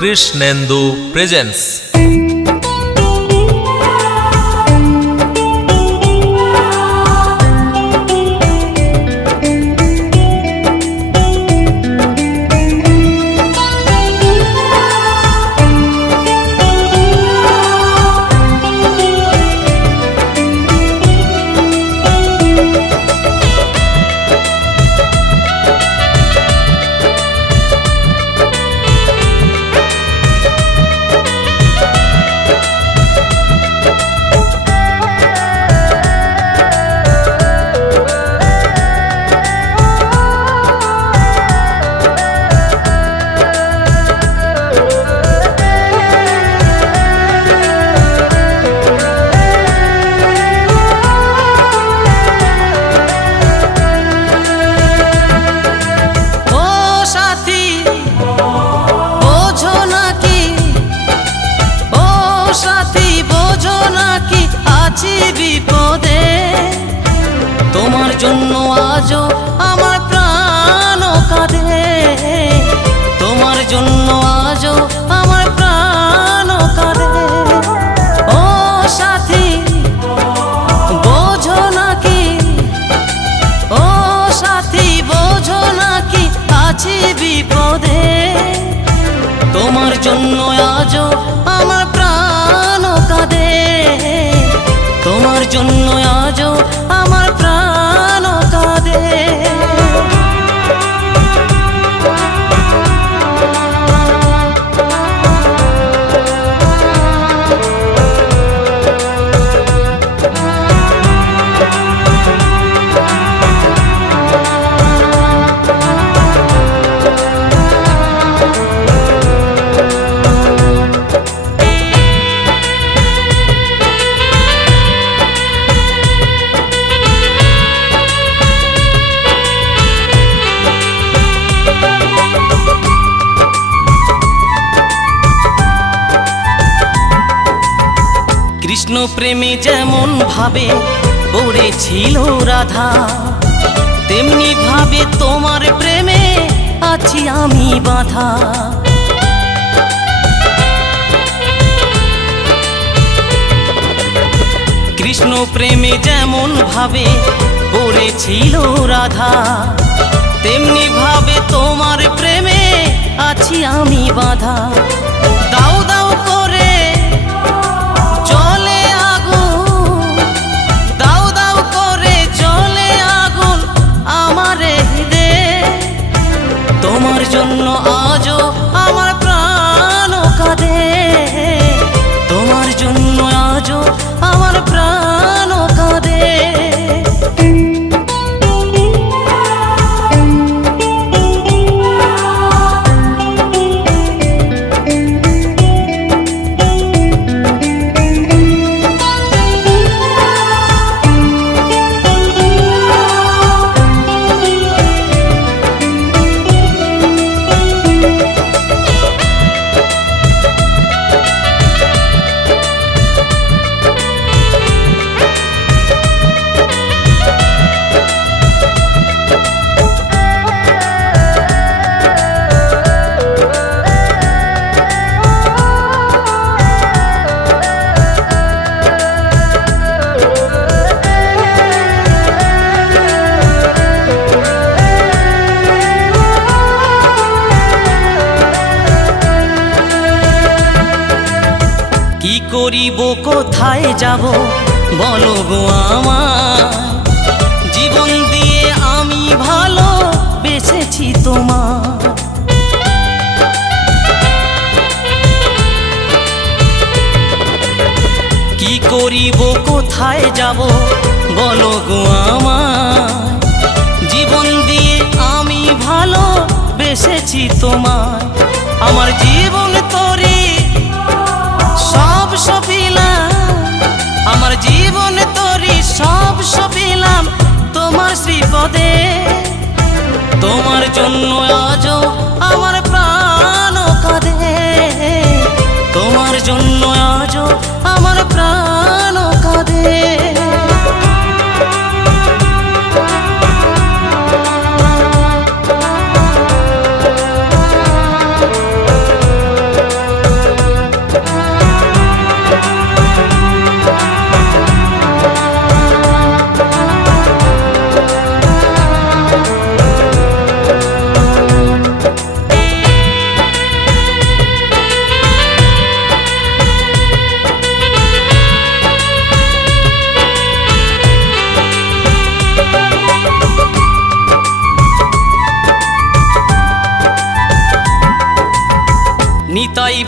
Krishnendu presence. বিপদে তোমার জন্য আজও আমার প্রাণ কাঁদে, তোমার জন্য আজও আমার প্রাণ কাঁদে। ও সাথী বোঝো নাকি, ও সাথী বোঝো নাকি আছি বিপদে, তোমার জন্য আজও আমার প্রাণ কাঁদে, তোমার জন্য আজও আমার প্রাণ কাঁদে। কৃষ্ণ প্রেমে যেমন ভাবে পড়েছিল রাধা, তেমনি ভাবে তোমার প্রেমে আছি আমি বাঁধা। কৃষ্ণ প্রেমে যেমন ভাবে পড়েছিল রাধা, তেমনি ভাবে তোমার প্রেমে আছি আমি বাঁধা। দাও দাও করে জলে আগুন, দাও দাও করে জলে আগুন আমার হৃদে, তোমার জন্য আজও আমার প্রাণ কাঁদে, তোমার জন্য আজও আমার প্রাণ কাঁদে। কি করিব কোথায় যাব বলো গো আমার, জীবন দিয়ে আমি ভালো বেসেছি তোমার। কি করিব কোথায় যাব বলো গো আমার, জীবন দিয়ে আমি ভালো বেসেছি তোমার। আমার জীবন তোরে সব সপিলাম, আমার জীবন তোরি সব সপিলাম তোমার শ্রীপদে, তোমার জন্য আজও আমার প্রাণ কাঁদে, তোমার জন্য আজও আমার প্রাণ কাঁদে।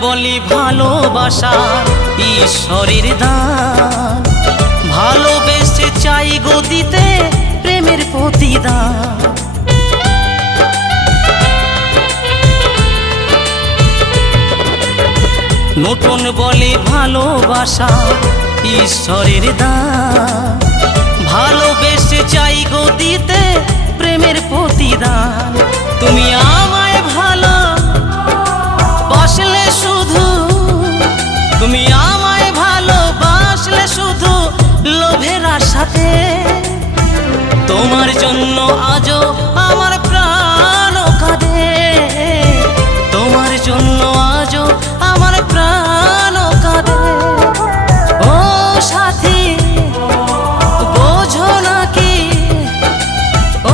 বলি ভালোবাসা ঈশ্বরের দান, ভালোবেসে চাই গো দিতে প্রেমের প্রতিদান। নতুন বলে ভালোবাসা ঈশ্বরের দান, ভালোবেসে চাই গো দিতে প্রেমের প্রতিদান। তুমি আমায় ভালো বাসলে শুধু, তুমি আমায় ভালোবাসলে শুধু লোভের আশাতে, তোমার জন্য আজও আমার প্রাণ কাঁদে, তোমার জন্য আজও আমার প্রাণ কাঁদে। ও সাথী বোঝো নাকি,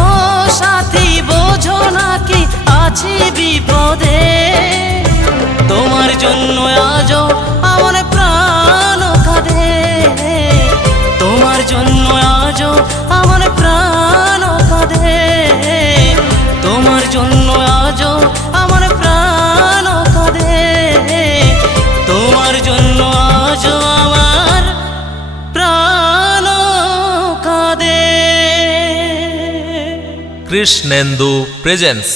ও সাথী বোঝো নাকি আছি বিপদে, তোমার জন্য আজও আমার প্রাণ কাঁদে, তোমার জন্য আজও আমার প্রাণ কাঁদে, তোমার জন্য আজও আমার প্রাণ কাঁদে, তোমার জন্য আজও আমার প্রাণ কাঁদে। কৃষ্ণেন্দু প্রেজেন্স।